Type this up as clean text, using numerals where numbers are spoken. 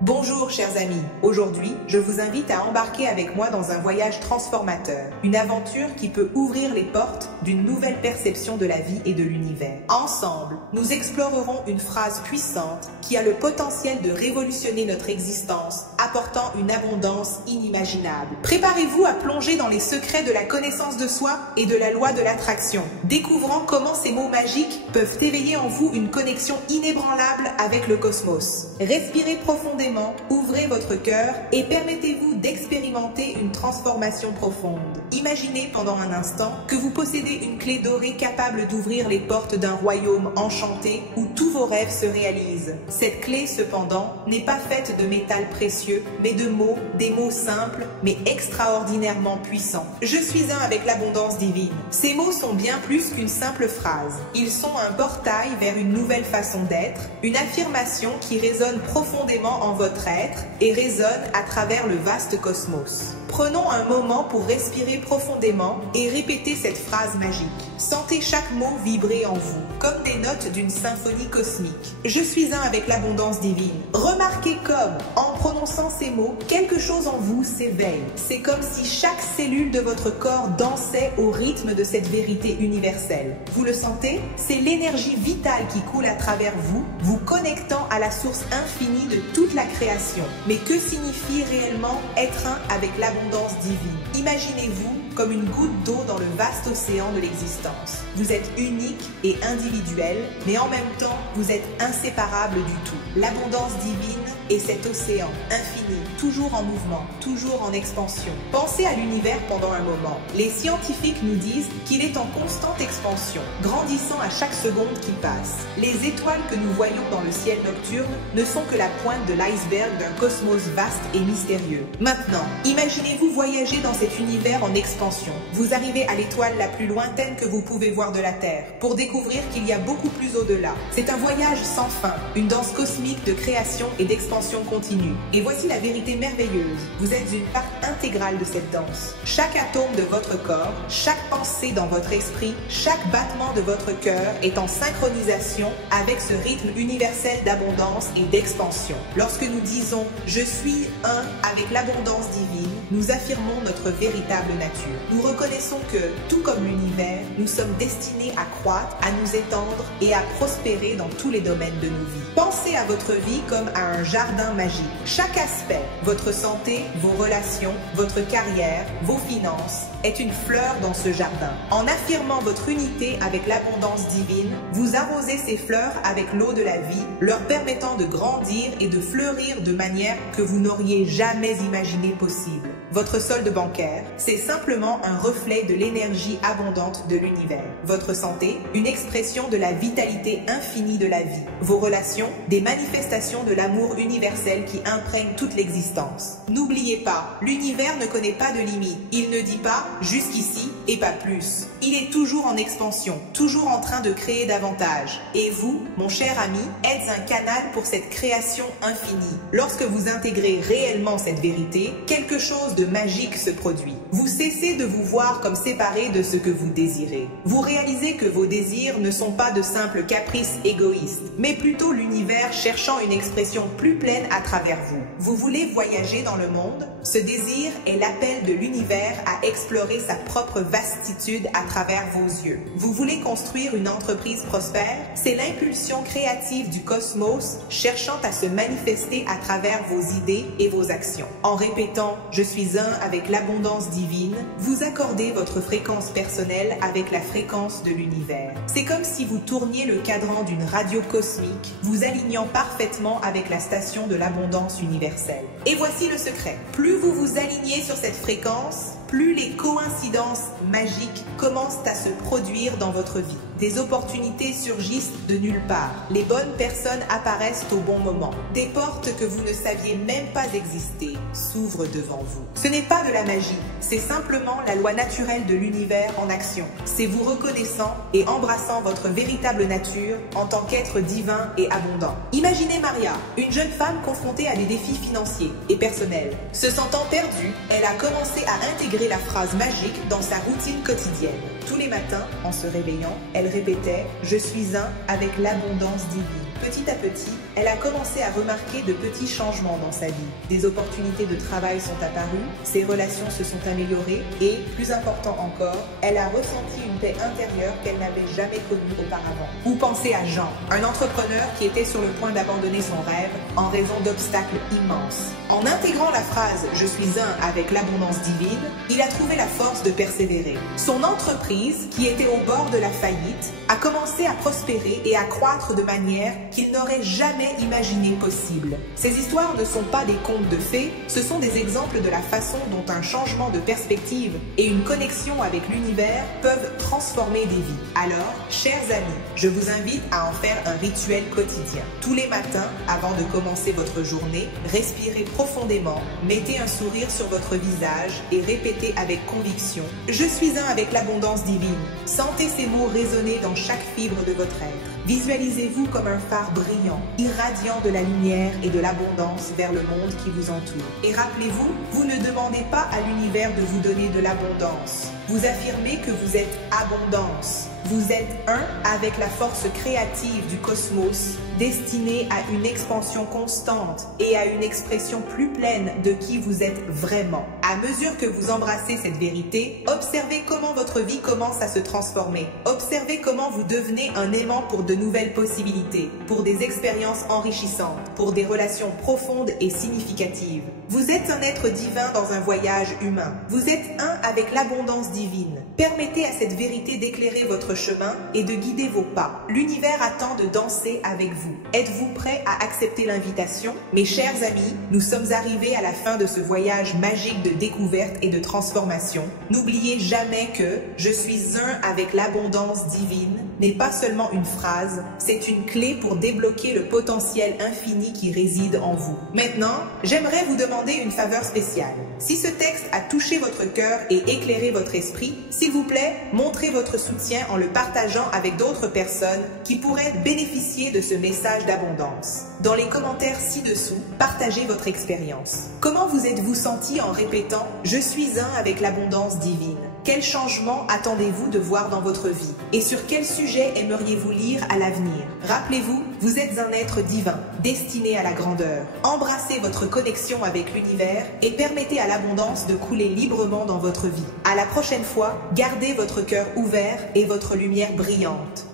Bonjour chers amis, aujourd'hui je vous invite à embarquer avec moi dans un voyage transformateur, une aventure qui peut ouvrir les portes d'une nouvelle perception de la vie et de l'univers. Ensemble, nous explorerons une phrase puissante qui a le potentiel de révolutionner notre existence, apportant une abondance inimaginable. Préparez-vous à plonger dans les secrets de la connaissance de soi et de la loi de l'attraction, découvrant comment ces mots magiques peuvent éveiller en vous une connexion inébranlable avec le cosmos. Respirez profondément, ouvrez votre cœur et permettez-vous d'expérimenter une transformation profonde. Imaginez pendant un instant que vous possédez une clé dorée capable d'ouvrir les portes d'un royaume enchanté où tous vos rêves se réalisent. Cette clé, cependant, n'est pas faite de métal précieux, mais de mots, des mots simples, mais extraordinairement puissants. Je suis un avec l'abondance divine. Ces mots sont bien plus qu'une simple phrase. Ils sont un portail vers une nouvelle façon d'être, une affirmation qui résonne profondément en votre être et résonne à travers le vaste cosmos. Prenons un moment pour respirer profondément et répéter cette phrase magique. Sentez chaque mot vibrer en vous, comme des notes d'une symphonie cosmique. Je suis un avec l'abondance divine. Remarquez comme, en prononçant ces mots, quelque chose en vous s'éveille. C'est comme si chaque cellule de votre corps dansait au rythme de cette vérité universelle. Vous le sentez? C'est l'énergie vitale qui coule à travers vous, vous connectant à la source infinie de toute la création. Mais que signifie réellement être un avec l'abondance divine? Imaginez-vous comme une goutte d'eau dans le vaste océan de l'existence. Vous êtes unique et individuel, mais en même temps, vous êtes inséparables du tout. L'abondance divine est cet océan infini, toujours en mouvement, toujours en expansion. Pensez à l'univers pendant un moment. Les scientifiques nous disent qu'il est en constante expansion, grandissant à chaque seconde qui passe. Les étoiles que nous voyons dans le ciel nocturne ne sont que la pointe de l'iceberg d'un cosmos vaste et mystérieux. Maintenant, imaginez-vous voyager dans cet univers en expansion. Vous arrivez à l'étoile la plus lointaine que vous pouvez voir de la Terre, pour découvrir qu'il y a beaucoup plus au-delà. C'est un voyage sans fin, une danse cosmique de création et d'expansion continue. Et voici la vérité merveilleuse. Vous êtes une part intégrale de cette danse. Chaque atome de votre corps, chaque pensée dans votre esprit, chaque battement de votre cœur est en synchronisation avec ce rythme universel d'abondance et d'expansion. Lorsque nous disons « Je suis un avec l'abondance divine », nous affirmons notre véritable nature. Nous reconnaissons que, tout comme l'univers, nous sommes destinés à croître, à nous étendre et à prospérer dans tous les domaines de nos vies. Pensez à votre vie comme à un jardin magique. Chaque aspect, votre santé, vos relations, votre carrière, vos finances, est une fleur dans ce jardin. En affirmant votre unité avec l'abondance divine, vous arrosez ces fleurs avec l'eau de la vie, leur permettant de grandir et de fleurir de manière que vous n'auriez jamais imaginé possible. Votre solde bancaire, c'est simplement un reflet de l'énergie abondante de l'univers. Votre santé, une expression de la vitalité infinie de la vie. Vos relations, des manifestations de l'amour universel qui imprègne toute l'existence. N'oubliez pas, l'univers ne connaît pas de limite. Il ne dit pas « jusqu'ici et pas plus ». Il est toujours en expansion, toujours en train de créer davantage. Et vous, mon cher ami, êtes un canal pour cette création infinie. Lorsque vous intégrez réellement cette vérité, quelque chose de magique se produit. Vous cessez de vous voir comme séparé de ce que vous désirez. Vous réalisez que vos désirs ne sont pas de simples caprices égoïstes, mais plutôt l'univers cherchant une expression plus pleine à travers vous. Vous voulez voyager dans le monde? Ce désir est l'appel de l'univers à explorer sa propre vastitude à travers vos yeux. Vous voulez construire une entreprise prospère? C'est l'impulsion créative du cosmos cherchant à se manifester à travers vos idées et vos actions. En répétant « Je suis un avec l'abondance divine », vous accordez votre fréquence personnelle avec la fréquence de l'univers. C'est comme si vous tourniez le cadran d'une radio cosmique, vous alignant parfaitement avec la station de l'abondance universelle. Et voici le secret. Plus vous vous alignez sur cette fréquence, plus les coïncidences magiques commencent à se produire dans votre vie. Des opportunités surgissent de nulle part. Les bonnes personnes apparaissent au bon moment. Des portes que vous ne saviez même pas exister s'ouvrent devant vous. Ce n'est pas de la magie, c'est simplement la loi naturelle de l'univers en action. C'est vous reconnaissant et embrassant votre véritable nature en tant qu'être divin et abondant. Imaginez Maria, une jeune femme confrontée à des défis financiers et personnels. Se sentant perdue, elle a commencé à intégrer la phrase magique dans sa routine quotidienne. Tous les matins, en se réveillant, elle répétait « Je suis un avec l'abondance divine ». Petit à petit, elle a commencé à remarquer de petits changements dans sa vie. Des opportunités de travail sont apparues, ses relations se sont améliorées et, plus important encore, elle a ressenti une paix intérieure qu'elle n'avait jamais connue auparavant. Ou pensez à Jean, un entrepreneur qui était sur le point d'abandonner son rêve en raison d'obstacles immenses. En intégrant la phrase « Je suis un avec l'abondance divine », il a trouvé la force de persévérer. Son entreprise, qui était au bord de la faillite, a commencé à prospérer et à croître de manière qu'il n'aurait jamais imaginé possible. Ces histoires ne sont pas des contes de fées, ce sont des exemples de la façon dont un changement de perspective et une connexion avec l'univers peuvent transformer des vies. Alors, chers amis, je vous invite à en faire un rituel quotidien. Tous les matins, avant de commencer votre journée, respirez profondément, mettez un sourire sur votre visage et répétez avec conviction « Je suis un avec l'abondance divine ». Sentez ces mots résonner dans chaque fibre de votre être. Visualisez-vous comme un phare brillant, irradiant de la lumière et de l'abondance vers le monde qui vous entoure. Et rappelez-vous, vous ne demandez pas à l'univers de vous donner de l'abondance. Vous affirmez que vous êtes abondance. Vous êtes un avec la force créative du cosmos, destiné à une expansion constante et à une expression plus pleine de qui vous êtes vraiment. À mesure que vous embrassez cette vérité, observez comment votre vie commence à se transformer. Observez comment vous devenez un aimant pour de nouvelles possibilités, pour des expériences enrichissantes, pour des relations profondes et significatives. Vous êtes un être divin dans un voyage humain. Vous êtes un avec l'abondance divine. Permettez à cette vérité d'éclairer votre chemin et de guider vos pas. L'univers attend de danser avec vous. Êtes-vous prêt à accepter l'invitation? Mes chers amis, nous sommes arrivés à la fin de ce voyage magique de découverte et de transformation. N'oubliez jamais que « Je suis un avec l'abondance divine » n'est pas seulement une phrase, c'est une clé pour débloquer le potentiel infini qui réside en vous. Maintenant, j'aimerais vous demander une faveur spéciale. Si ce texte a touché votre cœur et éclairé votre esprit, s'il vous plaît, montrez votre soutien en le partageant avec d'autres personnes qui pourraient bénéficier de ce message d'abondance. Dans les commentaires ci-dessous, partagez votre expérience. Comment vous êtes-vous senti en répétant « Je suis un avec l'abondance divine » ? Quel changement attendez-vous de voir dans votre vie? Et sur quel sujet aimeriez-vous lire à l'avenir? Rappelez-vous, vous êtes un être divin, destiné à la grandeur. Embrassez votre connexion avec l'univers et permettez à l'abondance de couler librement dans votre vie. À la prochaine fois, gardez votre cœur ouvert et votre lumière brillante.